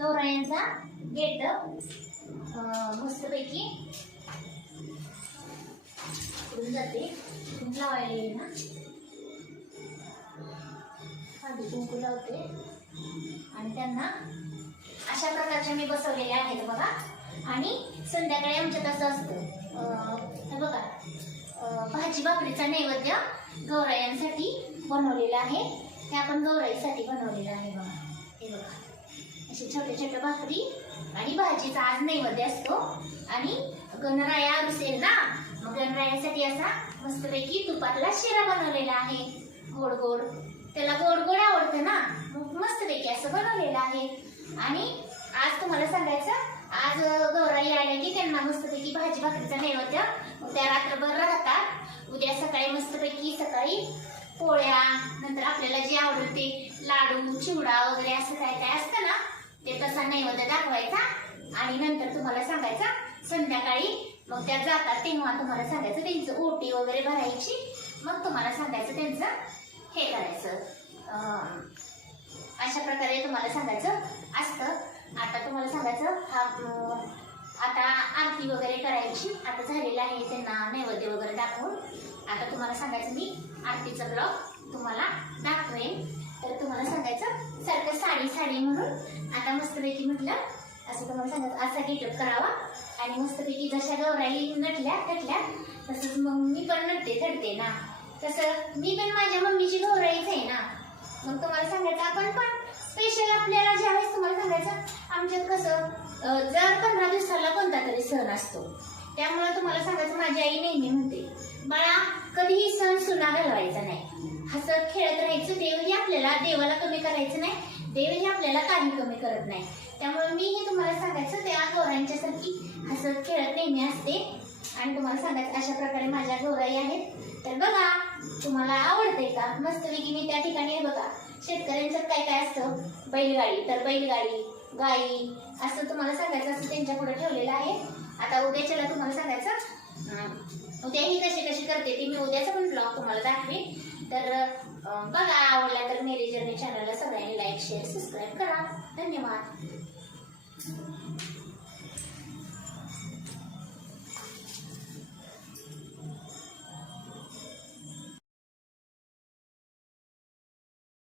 गौरायांचा gate मस्तपैकी उडून जाते. लावायला येईल ना? आधी कुंकू लावते. आणि त्यांना अशा प्रकारच्या मी बसवलेल्या आहेत बघा. आणि संध्याकाळी आमच्यात असं असतं बघा भाजी भाकरीचा नैवेद्य गौरायांसाठी बनवलेला आहे. हे आपण गौराईसाठी बनवलेलं आहे बघा. हे बघा. असे छोटे भाकरी आणि भाजीचा आज नैवेद्य असतो. आणि गणराया असेल ना? मग गणरायासाठी असा मस्तपैकी तुपातला शिरा बनवलेला आहे. गोड गोड त्याला गोड गोड आवडतं ना? मग मस्तपैकी असं बनवलेलं आहे. आणि आज तुम्हाला सांगायचं आज गौराई आल्या की त्यांना मस्तपैकी भाजी भाकरीचा नैवेद्य. मग त्या रात्रभर राहतात. उद्या सकाळी मस्तपैकी सकाळी पोळ्या नंतर आपल्याला जे आवडेल ते लाडू चिवडा वगैरे असं काय काय असतं ना ते तसा नैवेद्य दाखवायचा आणि नंतर तुम्हाला सांगायचा संध्याकाळी मग त्या जातात तेव्हा तुम्हाला सांगायचं त्यांचं ओटी वगैरे भरायची. मग तुम्हाला सांगायचं त्यांचं हे करायचं. अशा प्रकारे तुम्हाला सांगायचं असतं. आता तुम्हाला सांगायचं हा आता आरती वगैरे करायची. आता झालेलं आहे त्यांना नैवेद्य वगैरे दाखवून. आता तुम्हाला सांगायचं मी आरतीचा ब्लॉग तुम्हाला दाखव म्हणून आता मस्तपैकी म्हटलं असं तुम्हाला सांगायचं असा गेटअप करावा. आणि मस्तपैकी जशा गौराई नटल्या थटल्या तसंच मग मी पण नटते चढते ना. तसं मी पण माझ्या मम्मीची गौराईच आहे ना. मग तुम्हाला सांगायचं आपण पण स्पेशल आपल्याला ज्यावेळेस तुम्हाला सांगायचं आमच्यात कसं जर पंधरा दिवसाला कोणता तरी सण असतो त्यामुळे तुम्हाला सांगायचं माझी आई नेहमी म्हणते बाळा कधीही सण सुना घालवायचा नाही. हसत खेळत राहायचं देवही आपल्याला देवाला कमी करायचं नाही. देवही आपल्याला काही कमी करत नाही. त्यामुळे मीही तुम्हाला सांगायचं त्या गौरांच्यासारखी हसत खेळत नेहमी असते. आणि तुम्हाला सांगायचं अशा प्रकारे माझ्या गौराई आहेत. तर बघा तुम्हाला आवडते का? मस्तपैकी मी त्या ठिकाणी बघा. शेतकऱ्यांच्यात काय काय असतं? बैलगाडी. तर बैलगाडी गाई असं तुम्हाला सांगायचं असं त्यांच्या पुढे ठेवलेलं आहे. आता उद्याच्याला तुम्हाला सांगायचं उद्या ही कशी कशी करते ती मी उद्याचा पण ब्लॉग तुम्हाला दाखवेन. तर बघा आवडला तर मेरी करा. धन्यवाद.